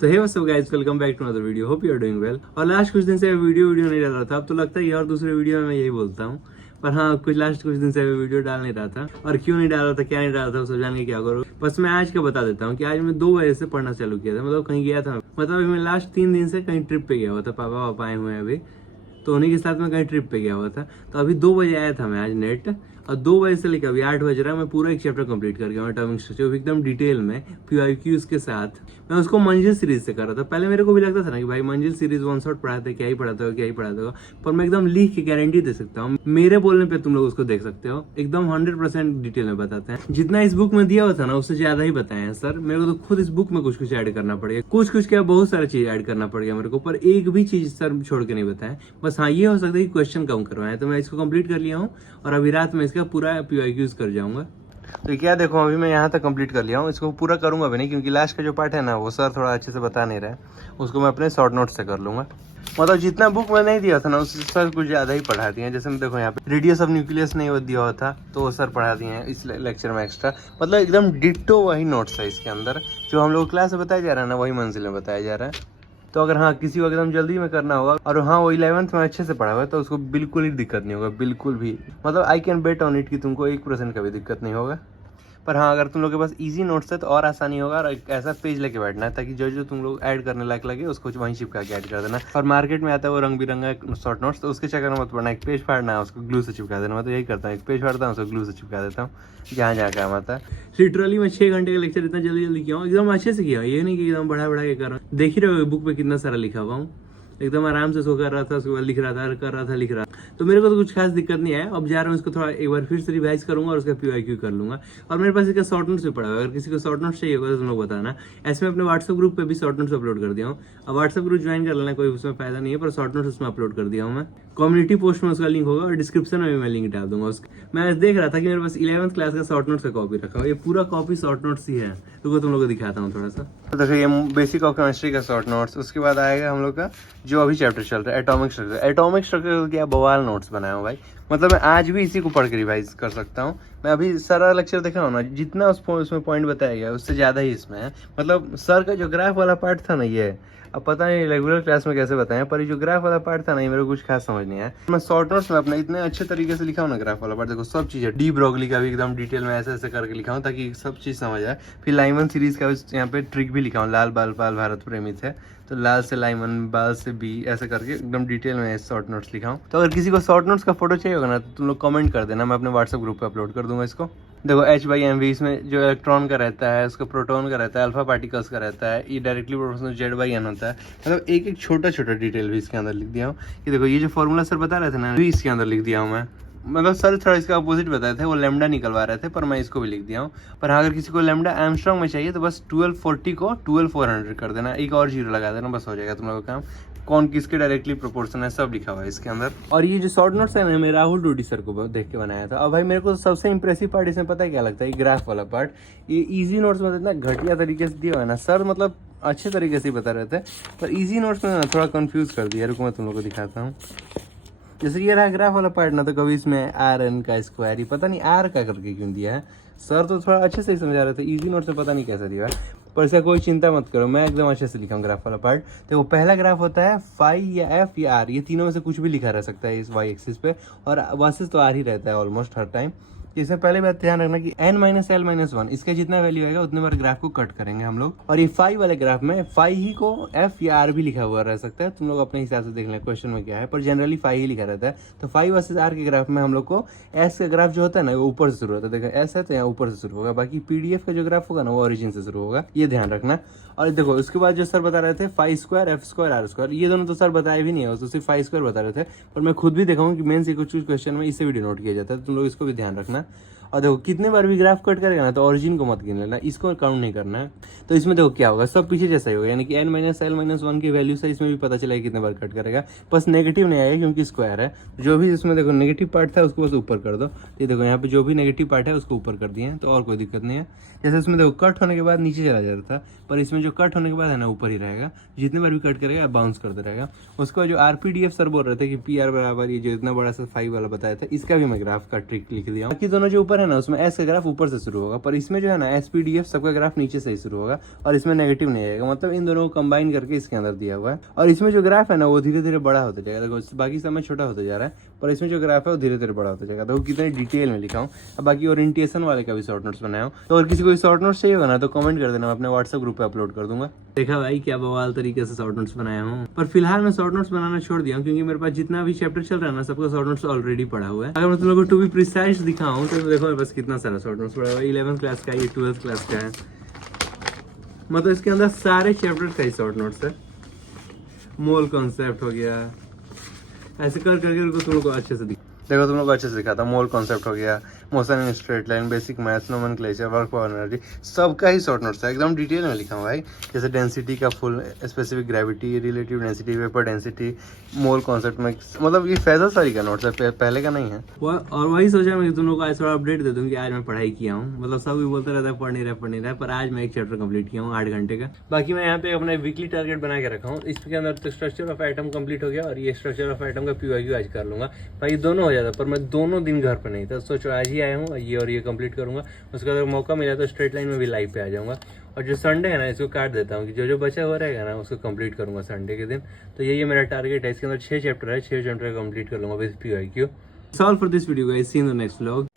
तो hey what's up guys, welcome back to another video. Hope you are doing well. और last कुछ दिन से वीडियो नहीं डाल रहा था। अब तो लगता है और दूसरे वीडियो में मैं यही बोलता हूँ, पर हाँ कुछ दिन से वीडियो डाल नहीं रहा था। और क्यों नहीं डाल रहा था, क्या नहीं डाल रहा था, सब जान के क्या करो। बस मैं आज का बता देता हूँ कि आज मैं 2 बजे से पढ़ना चालू किया था। मतलब कहीं गया था, मतलब मैं लास्ट 3 दिन से कहीं ट्रिप पे गया हुआ था। पापा आए हुए हैं अभी, तो उन्हीं के साथ मैं कहीं ट्रिप पे गया हुआ था। तो अभी 2 बजे आया था मैं आज नेट, और 2 बजे से लेकर अभी 8 बज रहा है। मैं पूरा एक चैप्टर कंप्लीट कर गया हूँ एटॉमिक स्ट्रक्चर एकदम डिटेल में, PYQs के साथ। मैं उसको मंजिल सीरीज से कर रहा था। पहले मेरे को भी लगता था ना कि भाई मंजिल सीरीज वन शॉट पढ़ाते क्या ही पढ़ाता होगा, पर मैं एकदम लिख के गारंटी दे सकता हूँ, मेरे बोलने पे तुम लोग उसको देख सकते हो। एकदम 100% डिटेल में बताते हैं। जितना इस बुक में दिया हुआ था ना, उससे ज्यादा ही बताए हैं सर। मेरे को तो खुद इस बुक में कुछ ऐड करना पड़ेगा, कुछ क्या बहुत सारा चीज ऐड करना पड़ेगा मेरे को, पर एक भी चीज सर छोड़ के नहीं बताए। बस हाँ, ये हो सकता है कि क्वेश्चन कम करवाएं। तो मैं इसको कंप्लीट कर लिया हूँ और अभी रात में इसका पूरा PYQs कर जाऊंगा। तो क्या देखो, अभी मैं यहाँ तक कंप्लीट कर लिया हूँ। इसको पूरा करूंगा भी नहीं, क्योंकि लास्ट का जो पार्ट है ना, वो सर थोड़ा अच्छे से बता नहीं रहा है। उसको मैं अपने शॉर्ट नोट से कर लूंगा। मतलब जितना बुक में नहीं दिया था ना, उससे सर कुछ ज्यादा ही पढ़ा दिए हैं। जैसे मैं देखो यहाँ पे रेडियस ऑफ न्यूक्लियस नहीं दिया हुआ था, तो वो सर पढ़ा दिए हैं इस लेक्चर में एक्स्ट्रा। मतलब एकदम डिट्टो वही नोट्स है इसके अंदर, जो हम लोग क्लास में बताया जा रहा है ना, वही मंजिल में बताया जा रहा है। तो अगर हाँ किसी को एकदम जल्दी में करना होगा, और हाँ वो 11th में अच्छे से पढ़ा हुआ है, तो उसको बिल्कुल ही दिक्कत नहीं होगा, बिल्कुल भी। मतलब I can bet on it कि तुमको 1% का भी दिक्कत नहीं होगा। पर हाँ, अगर तुम लोग के पास इजी नोट्स है तो और आसानी होगा। और एक ऐसा पेज लेके बैठना है ताकि जो तुम लोग ऐड करने लायक लगे उसको वहीं चिपका के ऐड कर देना। और मार्केट में आता है वो रंग बिरंगा शॉर्ट नोट्स, तो उसके चक्कर में मत पड़ना। एक पेज फाड़ना है, उसको ग्लू से चिपका देना। मैं तो यही करता हूँ, एक पेज फाड़ता हूँ, उसको ग्लू से चिपका देता हूँ, जहाँ जहाँ काम आता है। लिटरली मैं 6 घंटे का लेक्चर इतना जल्दी किया हूँ, एकदम अच्छे से किया। ये नहीं कि एकदम बढ़ा के कर रहा हूँ। देख ही रहे हो बुक पे कितना सारा लिखा हुआ हूँ। एकदम आराम से सो कर रहा था, उसके बाद लिख रहा था, कर रहा था, लिख रहा था। तो मेरे को तो कुछ खास दिक्कत नहीं है। अब जा रहा हूँ इसको थोड़ा एक बार फिर से रिवाइज करूंगा और उसका PYQ कर लूंगा। और मेरे पास इसका शॉर्ट नोट्स भी पड़ा हुआ है। अगर किसी को शॉर्ट नोट्स चाहिए होगा तो तुम लोग बताना। ऐसे में अपने व्हाट्सएप ग्रुप पे भी शॉर्ट नोट्स अपलोड कर दिया हूँ। अब व्हाट्सएप ग्रुप ज्वाइन कर लेना, कोई उसमें फायदा नहीं है, पर शॉर्ट नोट्स उसमें अपलोड कर दिया हूँ मैं। कम्युनिटी पोस्ट में उसका लिंक होगा और डिस्क्रिप्शन में भी मैं लिंक डाल दूंगा उसका। मैं देख रहा था कि मेरे पास 11th क्लास का शॉर्ट नोट्स का कॉपी रखा हुआ। ये पूरा कॉपी शॉर्ट नोट्स ही है। तो तुम लोग को दिखाता हूँ थोड़ा सा। तो देखो ये बेसिक ऑफ केमिस्ट्री का शॉर्ट नोट्स। उसके बाद आएगा हम लोग का जो अभी चैप्टर चल रहा है, एटॉमिक स्ट्रक्चर। एटॉमिक स्ट्रक्चर क्या बवाल नोट्स बनाया हूँ भाई। मतलब मैं आज भी इसी को पढ़ के रिवाइज कर सकता हूँ। मैं अभी सारा लेक्चर देख रहा हूँ ना, जितना उसमें पॉइंट बताया गया उससे ज्यादा ही इसमें है। मतलब सर का जो ग्राफ वाला पार्ट था ना, ये अब पता नहीं रेगुलर क्लास में कैसे बताएं, पर ये जो ग्राफ वाला पार्ट था ना, ये मेरे को कुछ खास समझ नहीं आया। मैं शॉर्ट नोट्स में अपना इतने अच्छे तरीके से लिखा हूँ ना ग्राफ वाला पार्ट। देखो सब चीज़ है, डी ब्रोगली का भी एकदम डिटेल में ऐसे ऐसे करके लिखा हूँ ताकि सब चीज़ समझ आए। फिर लाइमन सीरीज का यहाँ पे ट्रिक भी लिखा हूँ। लाल बाल पाल भारत प्रेमित है, तो लाल से लाइमन, बाल से बी, ऐसे करके एकदम डिटेल में शॉर्ट नोट्स लिखा हूँ। तो अगर किसी को शॉर्ट नोट्स का फोटो चाहिए होगा ना, तो तुम लोग कमेंट कर देना, मैं अपने व्हाट्सएप ग्रुप पे अपलोड कर दूंगा इसको। देखो H/mv इसमें जो इलेक्ट्रॉन का रहता है, उसका प्रोटॉन का रहता है, अल्फा पार्टिकल्स का रहता है, ये डायरेक्टली प्रोपोर्शनल Z/n होता है। मतलब एक एक छोटा छोटा डिटेल भी इसके अंदर लिख दिया हूँ। कि देखो ये जो फॉर्मूला सर बता रहे थे ना, भी इसके अंदर लिख दिया हूँ मैं। मतलब सर थोड़ा इसका अपोजिट बताए थे, वो लैम्डा निकलवा रहे थे, पर मैं इसको भी लिख दिया हूँ। पर हाँ, अगर किसी को लैम्डा एमस्ट्रॉन्ग में चाहिए तो बस 1240 को 12400 कर देना, एक और 0 लगा देना, बस हो जाएगा तुम लोगों का काम। कौन किसके डायरेक्टली प्रोपोर्शन है सब लिखा हुआ है इसके अंदर। और ये जो शॉर्ट नोट्स है ना, मैं राहुल डूडी सर को देख के बनाया था। अब भाई मेरे को सबसे इंप्रेसिव पार्ट इसमें पता है क्या लगता है, ग्राफ वाला पार्ट। ये इजी नोट्स में इतना घटिया तरीके से दिया हुआ है ना सर, मतलब अच्छे तरीके से बता रहे थे, पर इजी नोट्स में ना थोड़ा कंफ्यूज कर दिया। रुको मैं तुम लोग को दिखाता हूँ। जैसे ये रहा ग्राफ वाला पार्ट ना, तो कभी इसमें RN का स्क्वायर, ही पता नहीं R का करके क्यों दिया है। सर तो थोड़ा अच्छे से ही समझा रहे थे, इजी नोट से पता नहीं कैसा दिया है। पर इसका कोई चिंता मत करो, मैं एकदम अच्छे से लिखा हूँ ग्राफ वाला पार्ट। तो वो पहला ग्राफ होता है फाई या F या R, ये तीनों में से कुछ भी लिखा रह सकता है इस Y एक्सिस पे, और वर्सेस तो R ही रहता है ऑलमोस्ट हर टाइम। इसमें पहले बात ध्यान रखना कि n-l-1 इसका जितना वैल्यू आएगा उतने बार ग्राफ को कट करेंगे हम लोग। और ये फाई वाले ग्राफ में फाई ही को F या R भी लिखा हुआ रह सकता है, तुम लोग अपने हिसाब से देख लें क्वेश्चन में क्या है, पर जनरली फाई ही लिखा रहता है। तो फाई वर्सेस R के ग्राफ में हम लोग को S का ग्राफ जो होता है ना, वो ऊपर से शुरू होता है। देखो S है तो यहाँ ऊपर से शुरू होगा, बाकी PDF का जो ग्राफ होगा ना, वो ओरिजिन से शुरू होगा, ये ध्यान रखना। और देखो उसके बाद जो सर बता रहे थे phi square, F square, R square, ये दोनों तो सर बताए भी नहीं है, तो सिर्फ फाई स्क्वायर बता रहे थे। पर मैं खुद भी देखा हूँ कि मेन से कुछ क्वेश्चन में इससे भी डिनोट किया जाता है, तुम लोग इसको भी ध्यान रखना। और देखो कितने बार भी ग्राफ कट करेगा ना, तो ओरिजिन को मत गिन लेना, इसको काउंट नहीं करना है। तो इसमें देखो क्या होगा, सब पीछे जैसा ही होगा, यानी कि n-l-1 की वैल्यू से इसमें भी पता चला कितने बार कट करेगा। बस नेगेटिव नहीं आएगा क्योंकि स्क्वायर है। जो भी इसमें देखो नेगेटिव पार्ट था उसको बस ऊपर कर दो। ये देखो यहाँ पे जो भी नेगेटिव पार्ट है उसको ऊपर कर दिए, तो और कोई दिक्कत नहीं है। जैसे इसमें देखो कट होने के बाद नीचे चला जाता था, पर इसमें जो कट होने के बाद है ना, ऊपर ही रहेगा। जितने बार भी कट करेगा बाउंस करते रहेगा। उसके बाद जो RPDF सर बोल रहे थे कि PR बराबर ये जो इतना बड़ा सा फाई वाला बताया था, इसका भी मैं ग्राफ का ट्रिक लिख दिया। बाकी दोनों जो ऊपर पेपर है ना उसमें एस का ग्राफ ऊपर से शुरू होगा, पर इसमें जो है ना SPDF सबका ग्राफ नीचे से ही शुरू होगा और इसमें नेगेटिव नहीं आएगा। मतलब इन दोनों को कंबाइन करके इसके अंदर दिया हुआ है। और इसमें जो ग्राफ है ना वो धीरे धीरे बड़ा होता जाएगा। देखो बाकी समय छोटा होता जा रहा है, पर इसमें जो ग्राफ है वो धीरे धीरे बड़ा होता जाएगा। देखो कितने डिटेल में लिखा हूँ। अब बाकी ओरिएंटेशन वाले का भी शॉर्ट नोट्स बनाया हूँ, तो अगर किसी को शॉर्ट नोट्स चाहिए होगा ना तो कमेंट कर देना, मैं अपने व्हाट्सएप ग्रुप पे अपलोड कर दूंगा। देखा भाई क्या बवाल तरीके से शॉर्ट नोट्स बनाया हूँ। पर फिलहाल मैं शॉर्ट नोट्स बनाना छोड़ दिया हूँ, क्योंकि मेरे पास जितना भी चैप्टर चल रहा है ना सबका शॉर्ट नोट्स ऑलरेडी पड़ा हुआ है। अगर मैं तुम लोगों को टू बी प्रिसाइज दिखाऊं तो देखो मेरे पास कितना सारा शॉर्ट नोट्स पड़ा हुआ है। 11th क्लास का, ये 12th क्लास का है। मतलब इसके अंदर सारे चैप्टर का ही शॉर्ट नोट्स है। मोल कॉन्सेप्ट हो गया, ऐसे कर करके तुम लोग को अच्छे से देखो तुम लोग अच्छे से दिखाता। मोल कॉन्सेप्ट हो गया, motion in straight line, basic maths, nomenclature, work for energy, सबका ही शॉर्ट नोट्स है। एकदम डिटेल में लिखा हुआ भाई। जैसे डेंसिटी का full, specific gravity, relative density, vapour density, mole concept में, मतलब ये फैजल सारी का नोट्स है, पहले का नहीं है। और वही सोचा मैं कि तुम लोग को आज थोड़ा अपडेट दे दूँ कि आज मैं पढ़ाई किया हूँ। मतलब सब भी बोलते रहता है पढ़ नहीं रहा है, पर आज मैं एक चैप्टर कंप्लीट किया हूँ 8 घंटे का। बाकी मैं यहाँ पे अपना वीकली टारगेट बना के रखा हूँ। इसके अंदर तो स्ट्रक्चर ऑफ आइटम कंप्लीट हो गया और ये स्ट्रक्चर ऑफ आइटम का PYQ आज कर लूंगा भाई। दोनों हो जाता, पर मैं दोनों दिन घर पे नहीं था, सोचो आज ही आया हूँ, ये और ये कंप्लीट करूंगा। उसके बाद मौका मिला तो स्ट्रेट लाइन में भी लाइव पे आ जाऊंगा। और जो संडे है ना इसको काट देता हूँ कि जो जो बचा हुआ रहेगा ना उसको कंप्लीट करूंगा संडे के दिन। तो यही मेरा टारगेट है। इसके अंदर 6 चैप्टर है, 6 चैप्टर कंप्लीट कर लूंगा with PYQ। That's all for this video guys, see you in the next vlog.